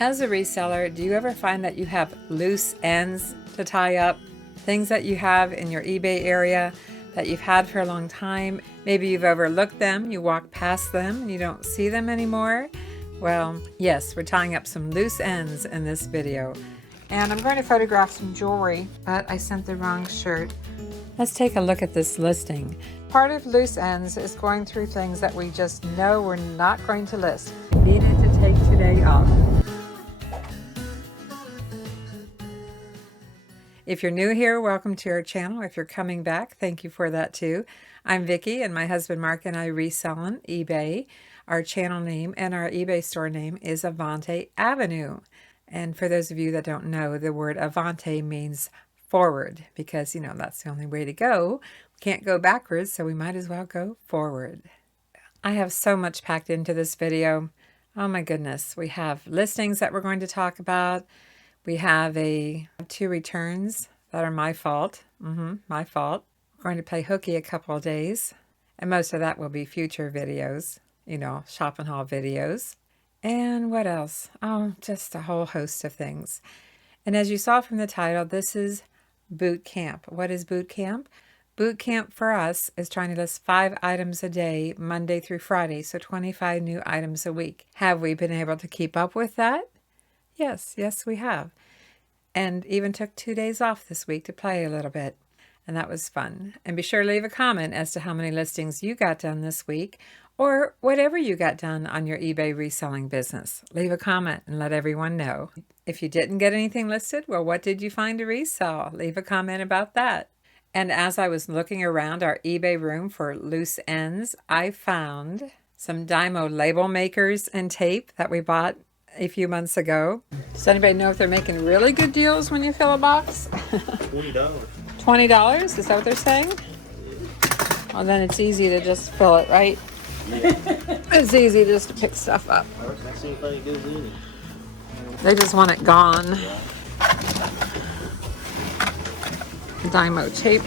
As a reseller, do you ever find that you have loose ends to tie up? Things that you have in your eBay area that you've had for a long time. Maybe you've overlooked them, you walk past them, and you don't see them anymore. Well, yes, we're tying up some loose ends in this video. And I'm going to photograph some jewelry, but I sent the wrong shirt. Let's take a look at this listing. Part of loose ends is going through things that we just know we're not going to list. Needed to take today off. If you're new here, welcome to our channel. If you're coming back, thank you for that too. I'm Vicki, and my husband Mark and I resell on eBay. Our channel name and our eBay store name is Avante-Avenue. And for those of you that don't know, the word Avante means forward, because you know that's the only way to go. We can't go backwards, so we might as well go forward. I have so much packed into this video. Oh my goodness. We have listings that we're going to talk about. We have two returns that are my fault. My fault. We're going to play hooky a couple of days, and most of that will be future videos, you know, shop and haul videos. And what else? Oh, just a whole host of things. And as you saw from the title, this is boot camp. What is boot camp? Boot camp for us is trying to list 5 items a day, Monday through Friday, so 25 new items a week. Have we been able to keep up with that? Yes, we have. And even took 2 days off this week to play a little bit. And that was fun. And be sure to leave a comment as to how many listings you got done this week, or whatever you got done on your eBay reselling business. Leave a comment and let everyone know. If you didn't get anything listed, well, what did you find to resell? Leave a comment about that. And as I was looking around our eBay room for loose ends, I found some Dymo label makers and tape that we bought a few months ago. Does anybody know if they're making really good deals when you fill a box? $20. $20? Is that what they're saying? Well, then it's easy to just fill it, right? Yeah. It's easy just to pick stuff up. I see if it goes in. They just want it gone. Yeah. Dymo tape.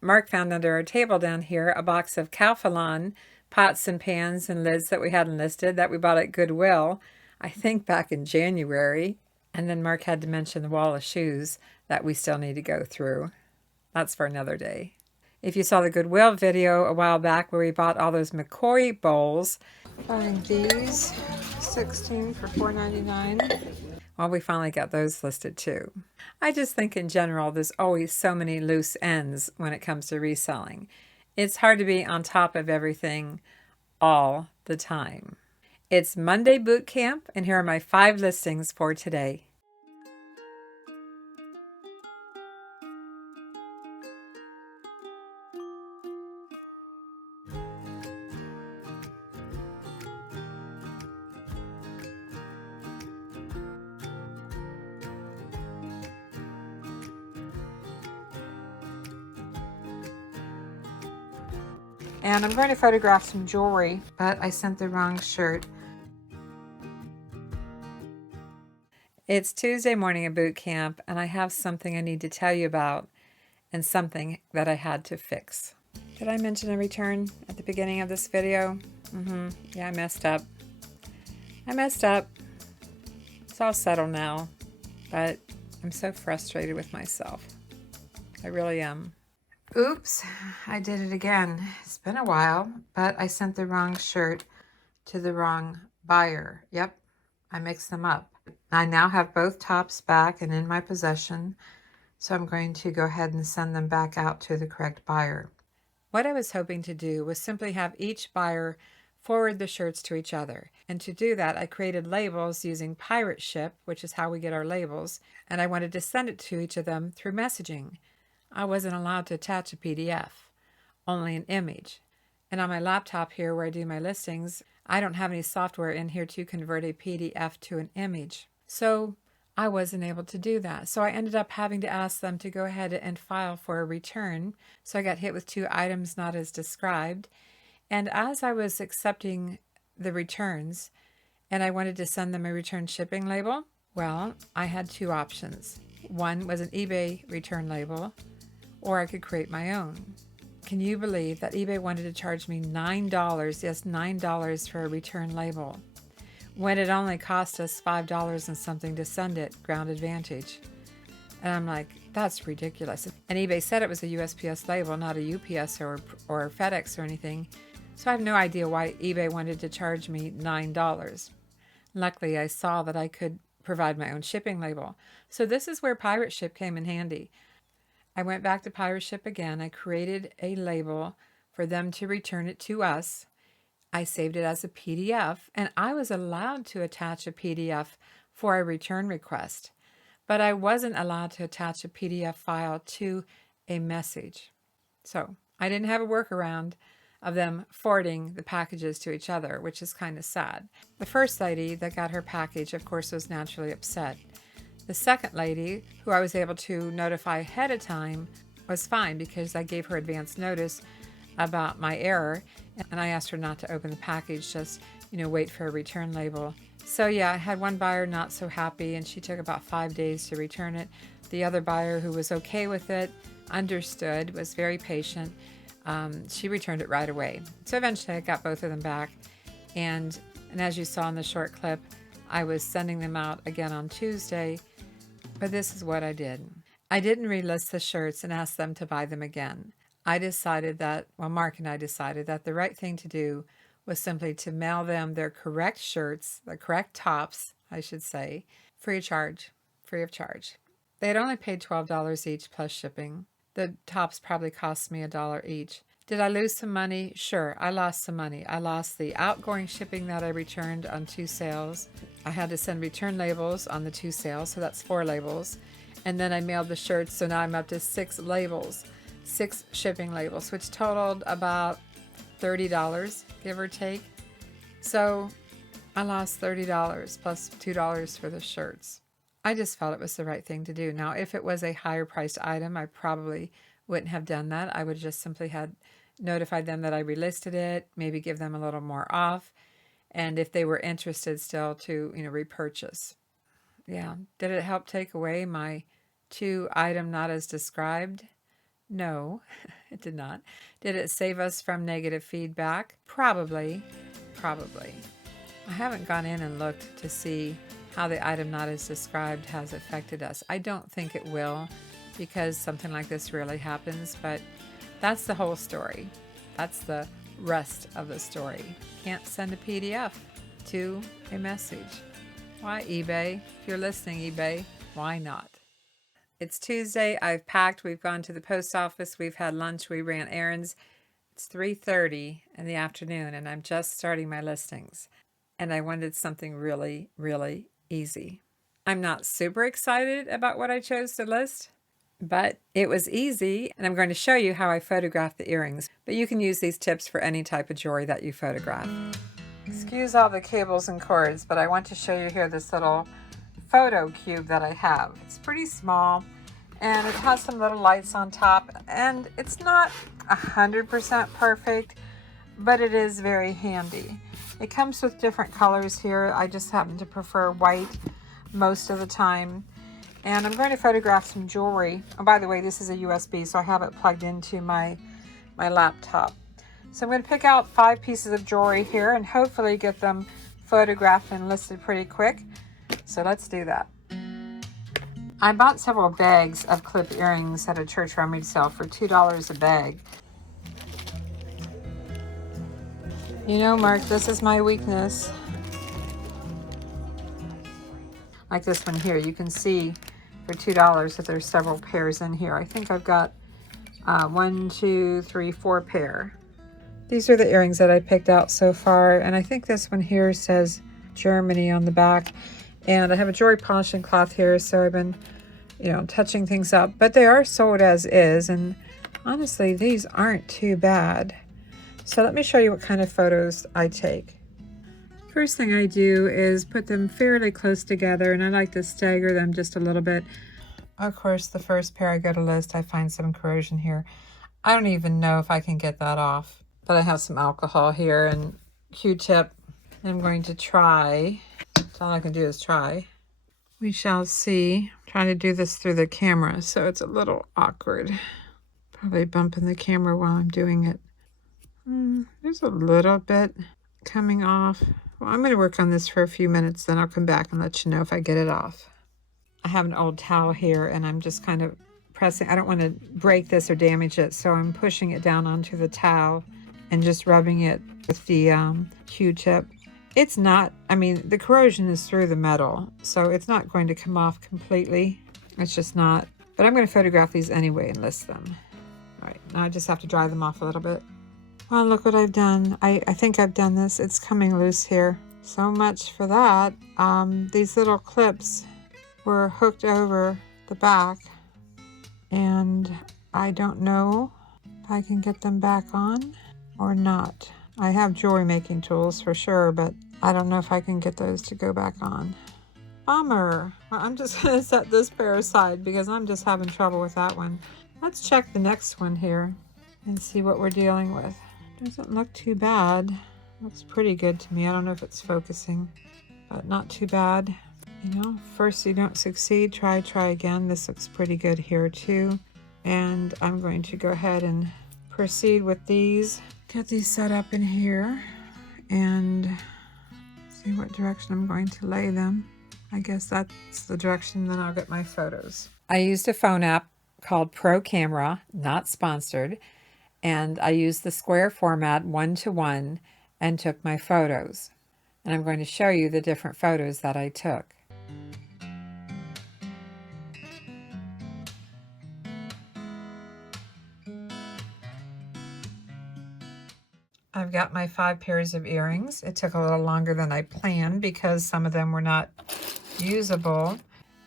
Mark found under our table down here a box of Calphalon pots and pans and lids that we hadn't listed that we bought at Goodwill, I think back in January. And then Mark had to mention the wall of shoes that we still need to go through. That's for another day. If you saw the Goodwill video a while back where we bought all those McCoy bowls, buying these 16 for $4.99. Well, we finally got those listed too. I just think in general, there's always so many loose ends when it comes to reselling. It's hard to be on top of everything all the time. It's Monday boot camp, and here are my 5 listings for today. And I'm going to photograph some jewelry, but I sent the wrong shirt. It's Tuesday morning at boot camp, and I have something I need to tell you about and something that I had to fix. Did I mention a return at the beginning of this video? Yeah, I messed up. It's all settled now, but I'm so frustrated with myself. I really am. Oops, I did it again. It's been a while, but I sent the wrong shirt to the wrong buyer. Yep, I mixed them up. I now have both tops back and in my possession, so I'm going to go ahead and send them back out to the correct buyer. What I was hoping to do was simply have each buyer forward the shirts to each other. And to do that, I created labels using Pirate Ship, which is how we get our labels, and I wanted to send it to each of them through messaging. I wasn't allowed to attach a PDF, only an image. And on my laptop here where I do my listings, I don't have any software in here to convert a PDF to an image. So I wasn't able to do that. So I ended up having to ask them to go ahead and file for a return. So I got hit with 2 items not as described. And as I was accepting the returns and I wanted to send them a return shipping label, well, I had 2 options. One was an eBay return label, or I could create my own. Can you believe that eBay wanted to charge me $9, yes, $9 for a return label, when it only cost us $5 and something to send it, Ground Advantage? And I'm like, that's ridiculous. And eBay said it was a USPS label, not a UPS or FedEx or anything. So I have no idea why eBay wanted to charge me $9. Luckily, I saw that I could provide my own shipping label. So this is where Pirate Ship came in handy. I went back to Pirate Ship again. I created a label for them to return it to us. I saved it as a PDF, and I was allowed to attach a PDF for a return request, but I wasn't allowed to attach a PDF file to a message. So I didn't have a workaround of them forwarding the packages to each other, which is kind of sad. The first lady that got her package, of course, was naturally upset. The second lady, who I was able to notify ahead of time, was fine because I gave her advance notice about my error, and I asked her not to open the package, just, wait for a return label. So yeah, I had one buyer not so happy, and she took about 5 days to return it. The other buyer, who was okay with it, understood, was very patient, she returned it right away. So eventually I got both of them back, and as you saw in the short clip, I was sending them out again on Tuesday. But this is what I did. I didn't relist the shirts and ask them to buy them again. I decided that, Mark and I decided that the right thing to do was simply to mail them their correct shirts, the correct tops, I should say, free of charge. They had only paid $12 each plus shipping. The tops probably cost me $1 each. Did I lose some money? Sure, I lost some money. I lost the outgoing shipping that I returned on 2 sales. I had to send return labels on the 2 sales, so that's 4 labels. And then I mailed the shirts, so now I'm up to 6 labels, 6 shipping labels, which totaled about $30, give or take. So I lost $30 plus $2 for the shirts. I just felt it was the right thing to do. Now, if it was a higher priced item, I probably wouldn't have done that. I would just simply had notified them that I relisted it, maybe give them a little more off, and if they were interested still to, repurchase. Yeah. Did it help take away my 2 item not as described? No, it did not. Did it save us from negative feedback? Probably. I haven't gone in and looked to see how the item not as described has affected us. I don't think it will, because something like this rarely happens, but that's the whole story. That's the rest of the story. Can't send a PDF to a message. Why, eBay? If you're listening, eBay, why not? It's Tuesday. I've packed. We've gone to the post office. We've had lunch. We ran errands. It's 3:30 in the afternoon, and I'm just starting my listings. And I wanted something really, really easy. I'm not super excited about what I chose to list, but it was easy, and I'm going to show you how I photographed the earrings. But you can use these tips for any type of jewelry that you photograph. Excuse all the cables and cords, but I want to show you here this little photo cube that I have. It's pretty small, and it has some little lights on top, and it's not 100% perfect, but it is very handy. It comes with different colors here. I just happen to prefer white most of the time. And I'm going to photograph some jewelry. Oh, by the way, this is a USB, so I have it plugged into my laptop. So I'm going to pick out 5 pieces of jewelry here and hopefully get them photographed and listed pretty quick. So let's do that. I bought several bags of clip earrings at a church rummage sale for $2 a bag. Mark, this is my weakness. Like this one here, you can see for $2 that there's several pairs in here. I think I've got 1, 2, 3, 4 pair. These are the earrings that I picked out so far, and I think this one here says Germany on the back. And I have a jewelry polishing cloth here, so I've been, touching things up. But they are sold as is, and honestly, these aren't too bad. So let me show you what kind of photos I take. First thing I do is put them fairly close together, and I like to stagger them just a little bit. Of course, the first pair I go to list, I find some corrosion here. I don't even know if I can get that off, but I have some alcohol here and Q-tip. I'm going to try. That's all I can do is try. We shall see. I'm trying to do this through the camera, so it's a little awkward. Probably bumping the camera while I'm doing it. There's a little bit coming off. Well, I'm going to work on this for a few minutes, then I'll come back and let you know if I get it off. I have an old towel here and I'm just kind of pressing. I don't want to break this or damage it, so I'm pushing it down onto the towel and just rubbing it with the Q-tip. It's not, I mean, the corrosion is through the metal, so it's not going to come off completely. It's just not. But I'm going to photograph these anyway and list them. All right, now I just have to dry them off a little bit. Well, look what I've done. I think I've done this. It's coming loose here. So much for that. These little clips were hooked over the back, and I don't know if I can get them back on or not. I have jewelry making tools for sure, but I don't know if I can get those to go back on. Bummer. I'm just going to set this pair aside because I'm just having trouble with that one. Let's check the next one here and see what we're dealing with. Doesn't look too bad. Looks pretty good to me. I don't know if it's focusing, but not too bad. You know, first you don't succeed, try again. This looks pretty good here too. And I'm going to go ahead and proceed with these. Get these set up in here and see what direction I'm going to lay them. I guess that's the direction, then I'll get my photos. I used a phone app called Pro Camera, not sponsored, and I used the square format 1:1 and took my photos. And I'm going to show you the different photos that I took. I've got my 5 pairs of earrings. It took a little longer than I planned because some of them were not usable.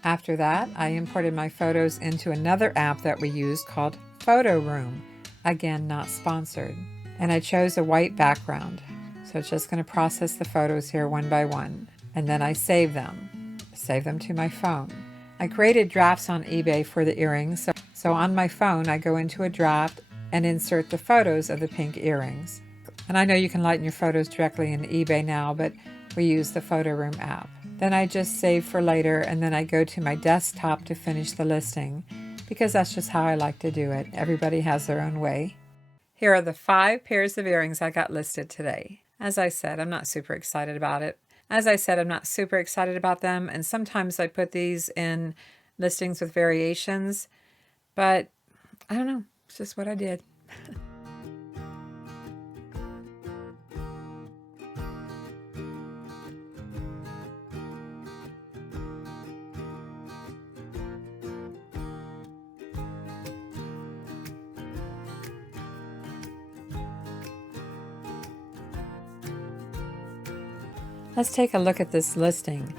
After that, I imported my photos into another app that we used called Photo Room. Again, not sponsored. And I chose a white background. So it's just going to process the photos here one by one. And then I save them. Save them to my phone. I created drafts on eBay for the earrings. So on my phone, I go into a draft and insert the photos of the pink earrings. And I know you can lighten your photos directly in eBay now, but we use the Photo Room app. Then I just save for later, and then I go to my desktop to finish the listing, because that's just how I like to do it. Everybody has their own way. Here are the 5 pairs of earrings I got listed today. As I said, I'm not super excited about it. As I said, I'm not super excited about them, and sometimes I put these in listings with variations, but I don't know. It's just what I did. Let's take a look at this listing.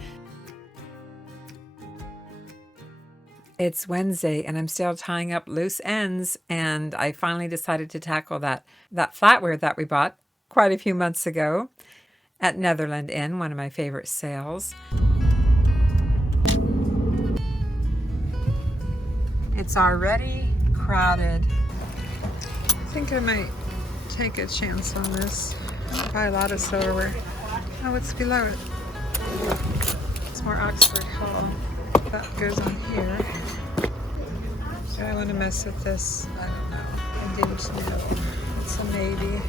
It's Wednesday and I'm still tying up loose ends, and I finally decided to tackle that flatware that we bought quite a few months ago at Netherland Inn, one of my favorite sales. It's already crowded. I think I might take a chance on this. Buy a lot of silverware. Oh, what's below it? It's more Oxford Hall. That goes on here. Do I want to mess with this? I don't know. I didn't know. It's a maybe.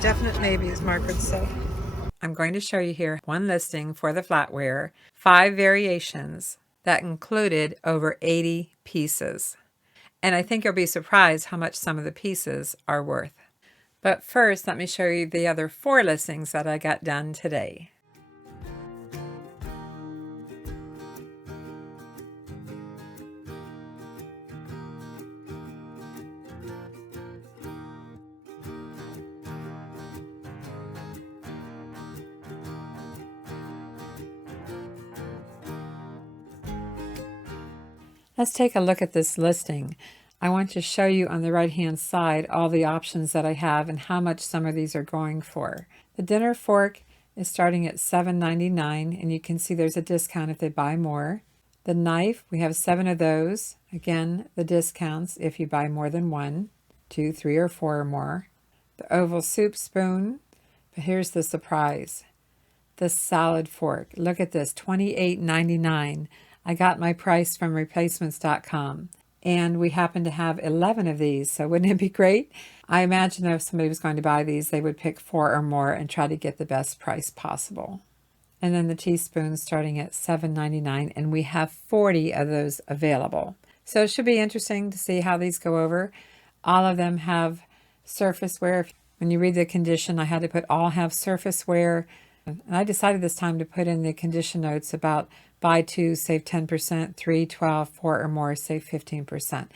Definite maybe, as Mark would say. I'm going to show you here one listing for the flatware, 5 variations that included over 80 pieces. And I think you'll be surprised how much some of the pieces are worth. But first, let me show you the other 4 listings that I got done today. Let's take a look at this listing. I want to show you on the right-hand side all the options that I have and how much some of these are going for. The dinner fork is starting at $7.99, and you can see there's a discount if they buy more. The knife, we have 7 of those. Again, the discounts if you buy more than 1, 2, 3, or 4 or more. The oval soup spoon, but here's the surprise. The salad fork. Look at this, $28.99. I got my price from replacements.com. and we happen to have 11 of these. So wouldn't it be great? I imagine if somebody was going to buy these, they would pick 4 or more and try to get the best price possible. And then the teaspoons starting at $7.99, and we have 40 of those available. So it should be interesting to see how these go over. All of them have surface wear. When you read the condition, I had to put all have surface wear. And I decided this time to put in the condition notes about buy 2, save 10%, 3, 12, 4 or more, save 15%.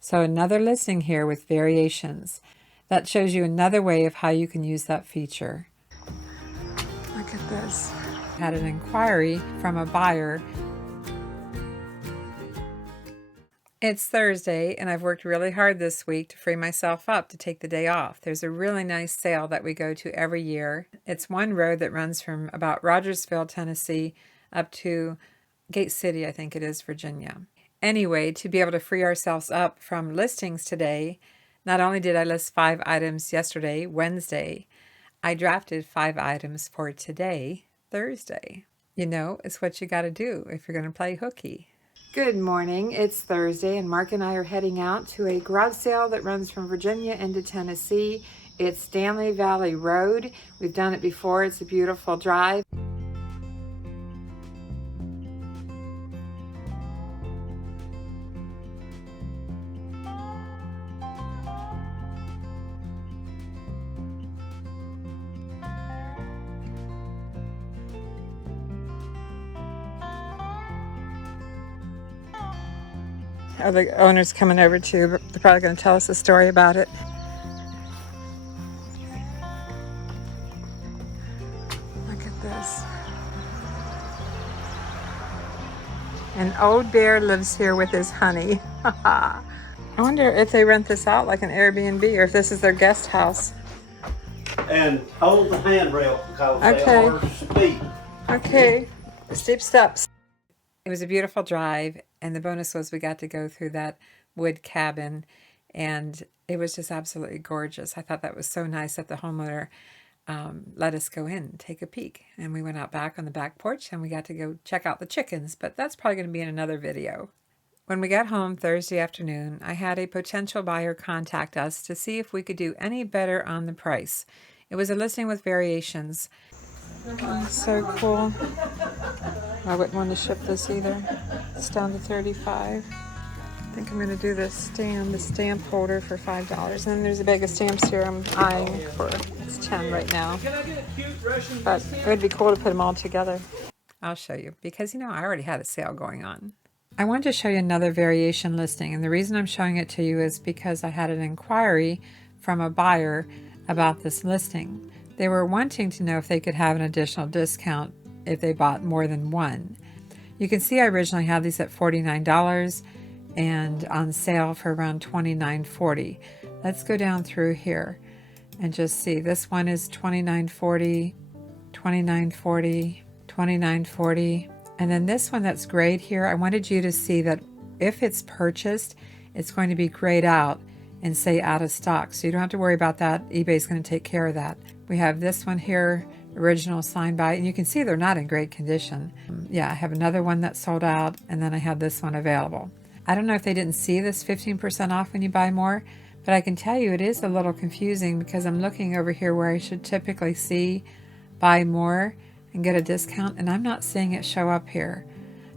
So another listing here with variations. That shows you another way of how you can use that feature. Look at this. I had an inquiry from a buyer. It's Thursday, and I've worked really hard this week to free myself up to take the day off. There's a really nice sale that we go to every year. It's one road that runs from about Rogersville, Tennessee, up to Gate City, I think it is, Virginia. Anyway, to be able to free ourselves up from listings today, not only did I list 5 items yesterday, Wednesday, I drafted 5 items for today, Thursday. You know, it's what you got to do if you're going to play hooky. Good morning. It's Thursday, and Mark and I are heading out to a garage sale that runs from Virginia into Tennessee. It's Stanley Valley Road. We've done it before. It's a beautiful drive. Oh, the owner's coming over too, but they're probably going to tell us a story about it. Look at this. An old bear lives here with his honey. I wonder if they rent this out like an Airbnb or if this is their guest house. And hold the handrail because Okay. they are steep. Okay, steep steps. It was a beautiful drive, and the bonus was we got to go through that wood cabin, and it was just absolutely gorgeous. I thought that was so nice that the homeowner let us go in and take a peek. And we went out back on the back porch, and we got to go check out the chickens, but that's probably going to be in another video. When we got home Thursday afternoon, I had a potential buyer contact us to see if we could do any better on the price. It was a listing with variations. Oh, so cool. I wouldn't want to ship this either. It's down to $35. I think I'm going to do the stamp holder for $5. And then there's a bag of stamps here I'm eyeing for. It's $10 right now. But it would be cool to put them all together. I'll show you because, you know, I already had a sale going on. I wanted to show you another variation listing. And the reason I'm showing it to you is because I had an inquiry from a buyer about this listing. They were wanting to know if they could have an additional discount if they bought more than one. You can see I originally had these at $49 and on sale for around $29.40. Let's go down through here and just see. This one is $29.40, $29.40, $29.40. And then this one that's grayed here, I wanted you to see that if it's purchased, it's going to be grayed out and say out of stock. So you don't have to worry about that. eBay's going to take care of that. We have this one here, original signed by, and you can see they're not in great condition. Yeah, I have another one that sold out, and then I have this one available. I don't know if they didn't see this 15% off when you buy more, but I can tell you it is a little confusing because I'm looking over here where I should typically see buy more and get a discount, and I'm not seeing it show up here.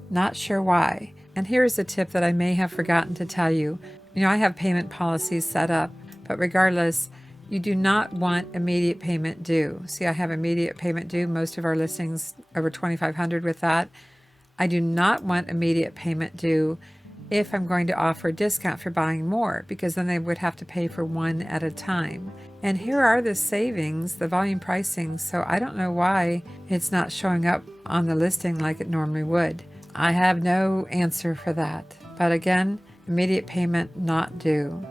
Not sure why. And here's a tip that I may have forgotten to tell you. You know, I have payment policies set up, but regardless, you do not want immediate payment due. See, I have immediate payment due. Most of our listings over $2,500 with that. I do not want immediate payment due if I'm going to offer a discount for buying more, because then they would have to pay for one at a time. And here are the savings, the volume pricing, so I don't know why it's not showing up on the listing like it normally would. I have no answer for that. But again, immediate payment not due.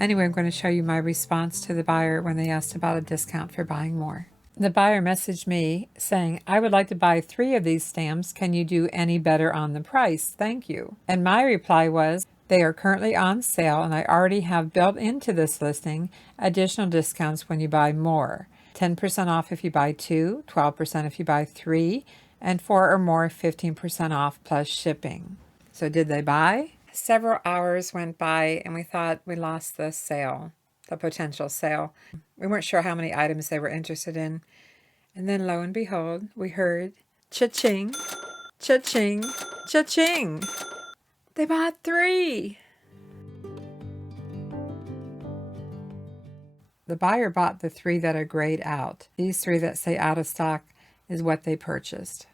Anyway, I'm going to show you my response to the buyer when they asked about a discount for buying more. The buyer messaged me saying, I would like to buy 3 of these stamps. Can you do any better on the price? Thank you. And my reply was, they are currently on sale and I already have built into this listing additional discounts when you buy more. 10% off if you buy 2, 12% if you buy 3, and 4 or more, 15% off plus shipping. So did they buy? Several hours went by and we thought we lost the sale, the potential sale. We weren't sure how many items they were interested in. And then lo and behold, we heard cha-ching, cha-ching, cha-ching. They bought 3. The buyer bought the 3 that are grayed out. These 3 that say out of stock is what they purchased.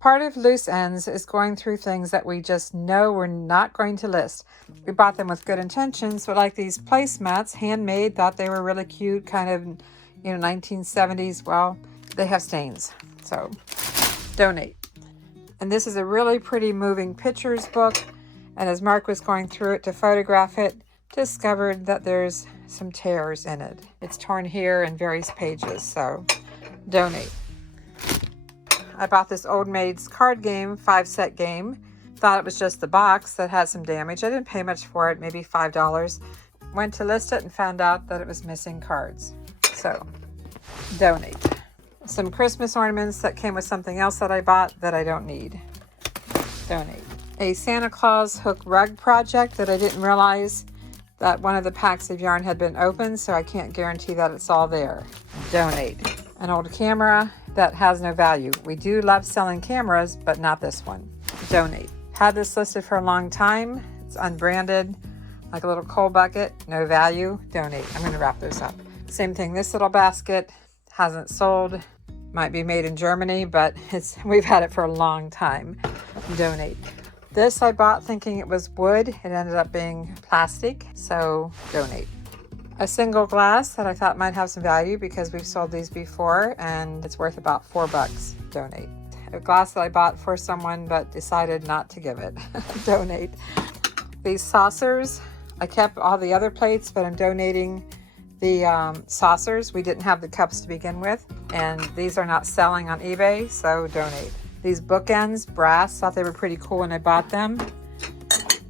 Part of loose ends is going through things that we just know we're not going to list. We bought them with good intentions, but like these placemats, handmade, thought they were really cute, kind of, 1970s. Well, they have stains, so donate. And this is a really pretty moving pictures book. And as Mark was going through it to photograph it, discovered that there's some tears in it. It's torn here in various pages, so donate. I bought this Old Maids card game, 5-set game. Thought it was just the box that had some damage. I didn't pay much for it, maybe $5. Went to list it and found out that it was missing cards. So, donate. Some Christmas ornaments that came with something else that I bought that I don't need. Donate. A Santa Claus hook rug project that I didn't realize that one of the packs of yarn had been opened, so I can't guarantee that it's all there. Donate. An old camera that has no value. We do love selling cameras, but not this one. Donate. Had this listed for a long time. It's unbranded, like a little coal bucket, no value. Donate. I'm going to wrap those up. Same thing, this little basket hasn't sold. Might be made in Germany, but we've had it for a long time. Donate. This I bought thinking it was wood. It ended up being plastic, so donate. A single glass that I thought might have some value because we've sold these before and it's worth about $4. Donate. A glass that I bought for someone but decided not to give it. Donate. These saucers, I kept all the other plates, but I'm donating the saucers. We didn't have the cups to begin with, and these are not selling on eBay, so donate. These bookends, brass, thought they were pretty cool when I bought them,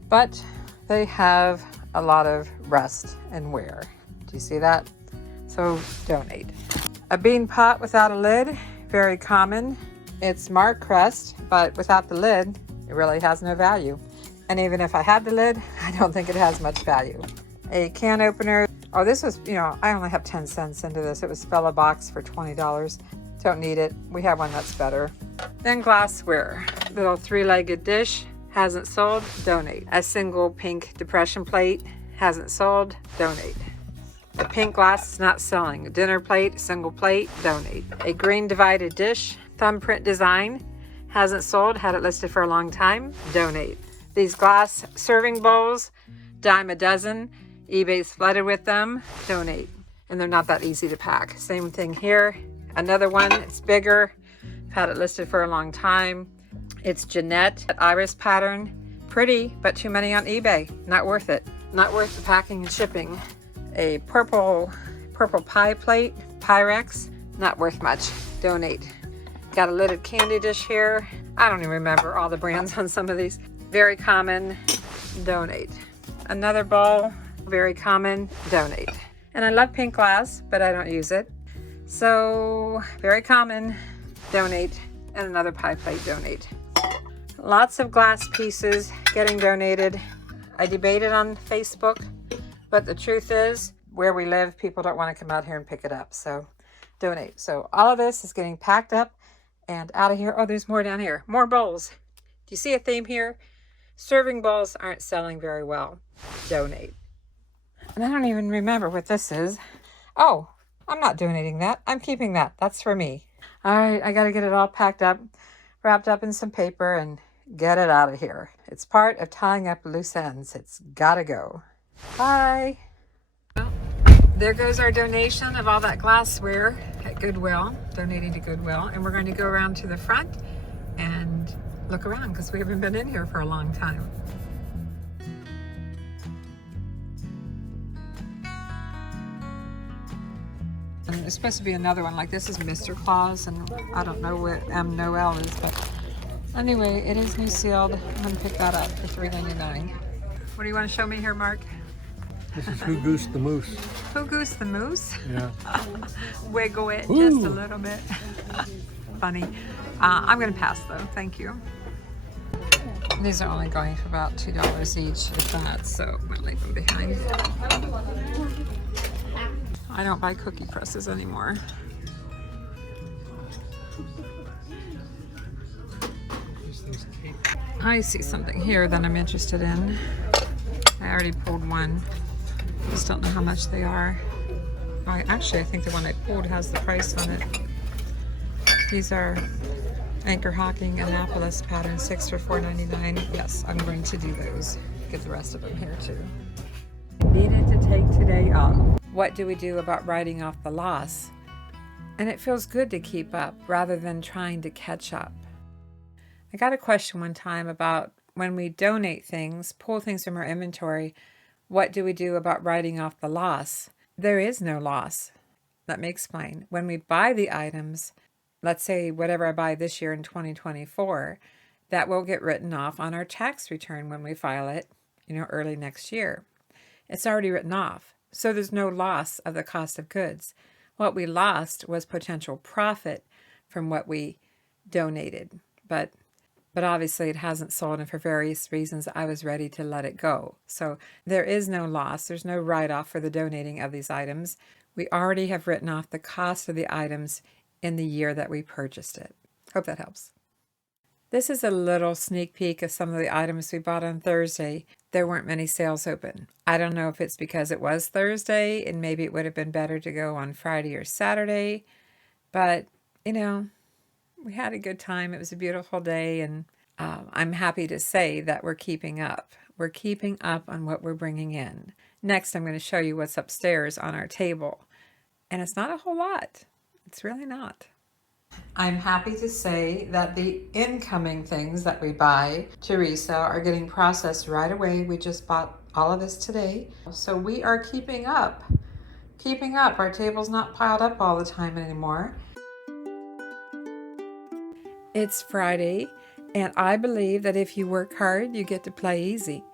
but they have a lot of rust and wear. Do you see that? So donate. A bean pot without a lid, very common. It's mark crest, but without the lid, it really has no value. And even if I had the lid, I don't think it has much value. A can opener. Oh, this was, I only have 10 cents into this. It was Fella box for $20. Don't need it. We have one that's better. Then glassware. Little 3-legged dish. Hasn't sold. Donate. A single pink depression plate. Hasn't sold. Donate. A pink glass is not selling. A dinner plate, single plate, donate. A green divided dish, thumbprint design, hasn't sold, had it listed for a long time, donate. These glass serving bowls, dime a dozen, eBay's flooded with them, donate. And they're not that easy to pack. Same thing here. Another one, it's bigger, had it listed for a long time. It's Jeanette, iris pattern, pretty, but too many on eBay, not worth it. Not worth the packing and shipping. A purple pie plate, Pyrex, not worth much. Donate. Got a lidded candy dish here. I don't even remember all the brands on some of these. Very common. Donate. Another bowl, very common. Donate. And I love pink glass, but I don't use it. So very common. Donate. And another pie plate. Donate. Lots of glass pieces getting donated. I debated on Facebook. But the truth is, where we live, people don't want to come out here and pick it up. So donate. So all of this is getting packed up and out of here. Oh, there's more down here. More bowls. Do you see a theme here? Serving bowls aren't selling very well. Donate. And I don't even remember what this is. Oh, I'm not donating that. I'm keeping that. That's for me. All right, I got to get it all packed up, wrapped up in some paper, and get it out of here. It's part of tying up loose ends. It's got to go. Bye. Well, there goes our donation of all that glassware at Goodwill, donating to Goodwill. And we're going to go around to the front and look around because we haven't been in here for a long time. And There's supposed to be another one, like this is Mr. Claus, and I don't know what M. Noel is, but anyway, it is new sealed. I'm gonna pick that up for $3.99. What do you want to show me here, Mark? This is Who Goose the Moose. Who Goose the Moose? Yeah. Wiggle it Ooh. just a little bit. Funny. I'm gonna pass though, thank you. These are only going for about $2 each, if that, so I'm gonna leave them behind. I don't buy cookie presses anymore. I see something here that I'm interested in. I already pulled one. Just don't know how much they are. Oh, I think the one I pulled has the price on it. These are Anchor Hocking Annapolis pattern 6 for $4.99. Yes, I'm going to do those. Get the rest of them here too. Needed to take today off. What do we do about writing off the loss? And it feels good to keep up rather than trying to catch up. I got a question one time about when we donate things, pull things from our inventory, what do we do about writing off the loss? There is no loss. Let me explain. When we buy the items, let's say whatever I buy this year in 2024, that will get written off on our tax return when we file it, early next year. It's already written off. So there's no loss of the cost of goods. What we lost was potential profit from what we donated. But obviously it hasn't sold, and for various reasons I was ready to let it go. So there is no loss. There's no write-off for the donating of these items. We already have written off the cost of the items in the year that we purchased it. Hope that helps. This is a little sneak peek of some of the items we bought on Thursday. There weren't many sales open. I don't know if it's because it was Thursday and maybe it would have been better to go on Friday or Saturday, but we had a good time. It was a beautiful day, and I'm happy to say that we're keeping up. We're keeping up on what we're bringing in. Next, I'm going to show you what's upstairs on our table. And it's not a whole lot. It's really not. I'm happy to say that the incoming things that we buy to resell are getting processed right away. We just bought all of this today. So we are keeping up. Keeping up. Our table's not piled up all the time anymore. It's Friday, and I believe that if you work hard, you get to play easy.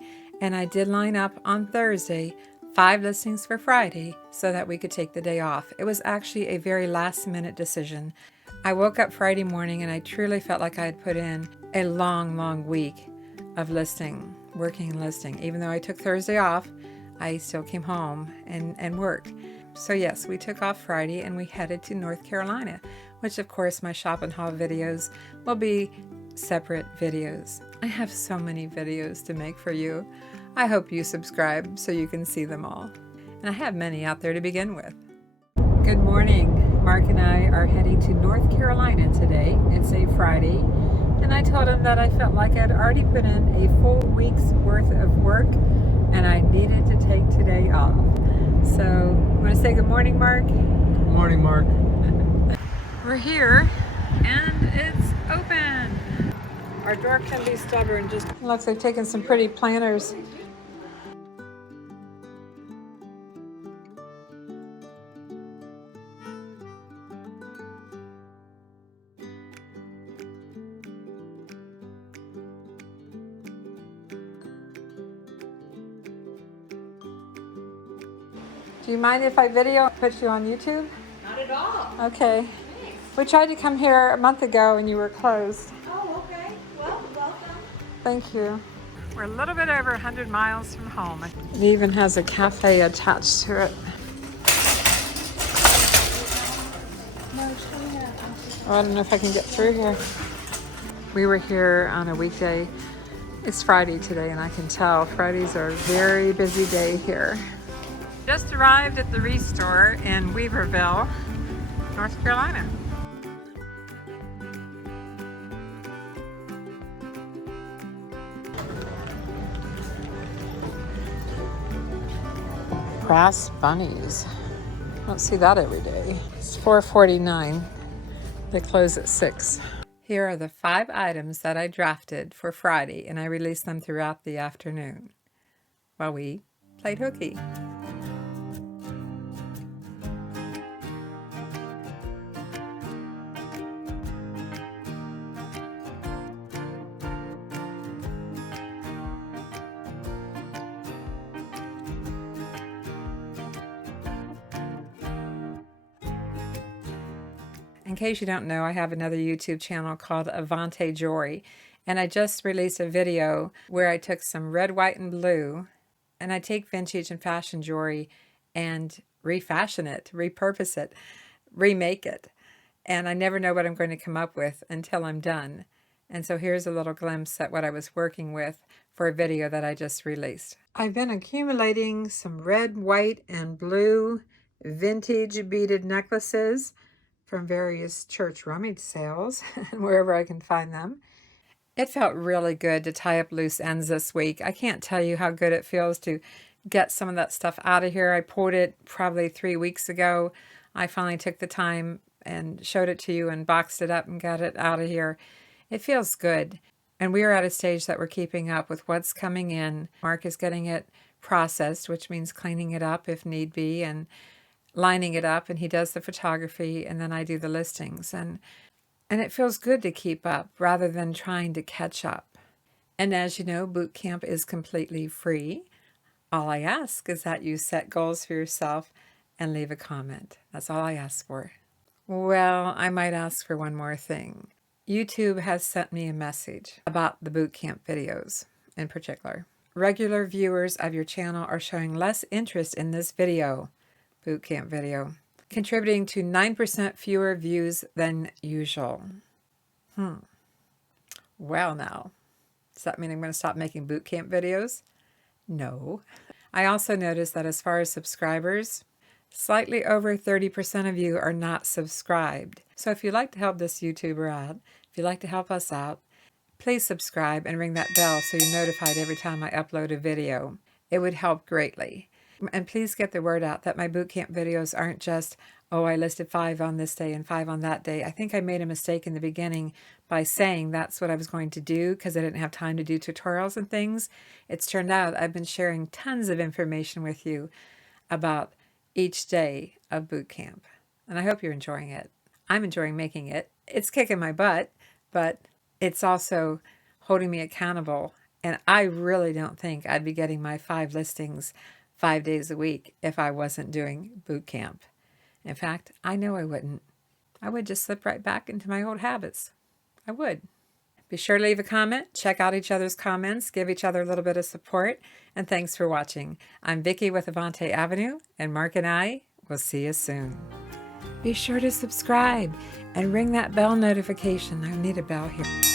And I did line up on Thursday 5 listings for Friday so that we could take the day off. It was actually a very last-minute decision. I woke up Friday morning and I truly felt like I had put in a long week of working and listing. Even though I took Thursday off, I still came home and worked. So yes, we took off Friday and we headed to North Carolina, which of course my shop and haul videos will be separate videos. I have so many videos to make for you. I hope you subscribe so you can see them all. And I have many out there to begin with. Good morning. Mark and I are heading to North Carolina today. It's a Friday. And I told him that I felt like I'd already put in a full week's worth of work and I needed to take today off. So, want to say good morning, Mark? Good morning, Mark. We're here and it's open. Our door can be stubborn. Just looks like they've taken some pretty planters. Do you mind if I put you on YouTube? Not at all. Okay. Thanks. We tried to come here a month ago and you were closed. Oh, okay. Well, welcome. Thank you. We're a little bit over 100 miles from home. It even has a cafe attached to it. Oh, I don't know if I can get through here. We were here on a weekday. It's Friday today and I can tell Fridays are a very busy day here. Just arrived at the Restore in Weaverville, North Carolina. Brass bunnies. I don't see that every day. It's $4.49. They close at 6. Here are the 5 items that I drafted for Friday, and I released them throughout the afternoon while we played hooky. In case you don't know, I have another YouTube channel called Avante-Avenue, and I just released a video where I took some red, white, and blue, and I take vintage and fashion jewelry and refashion it, repurpose it, remake it. And I never know what I'm going to come up with until I'm done. And so here's a little glimpse at what I was working with for a video that I just released. I've been accumulating some red, white, and blue vintage beaded necklaces from various church rummage sales, wherever I can find them. It felt really good to tie up loose ends this week. I can't tell you how good it feels to get some of that stuff out of here. I poured it probably 3 weeks ago. I finally took the time and showed it to you and boxed it up and got it out of here. It feels good. And we are at a stage that we're keeping up with what's coming in. Mark is getting it processed, which means cleaning it up if need be, and lining it up, and he does the photography, and then I do the listings. And it feels good to keep up rather than trying to catch up. And as you know, boot camp is completely free. All I ask is that you set goals for yourself and leave a comment. That's all I ask for. Well, I might ask for one more thing. YouTube has sent me a message about the boot camp videos in particular. Regular viewers of your channel are showing less interest in this video, boot camp video, contributing to 9% fewer views than usual. Well now, does that mean I'm going to stop making boot camp videos? No. I also noticed that as far as subscribers, slightly over 30% of you are not subscribed. So if you'd like to help this YouTuber out, if you'd like to help us out, please subscribe and ring that bell so you're notified every time I upload a video. It would help greatly. And please get the word out that my bootcamp videos aren't just, oh, I listed 5 on this day and 5 on that day. I think I made a mistake in the beginning by saying that's what I was going to do because I didn't have time to do tutorials and things. It's turned out I've been sharing tons of information with you about each day of boot camp. And I hope you're enjoying it. I'm enjoying making it. It's kicking my butt, but it's also holding me accountable. And I really don't think I'd be getting my 5 listings 5 days a week if I wasn't doing boot camp. In fact, I know I wouldn't. I would just slip right back into my old habits. I would. Be sure to leave a comment, check out each other's comments, give each other a little bit of support, and thanks for watching. I'm Vicki with Avante-Avenue, and Mark and I will see you soon. Be sure to subscribe and ring that bell notification. I need a bell here.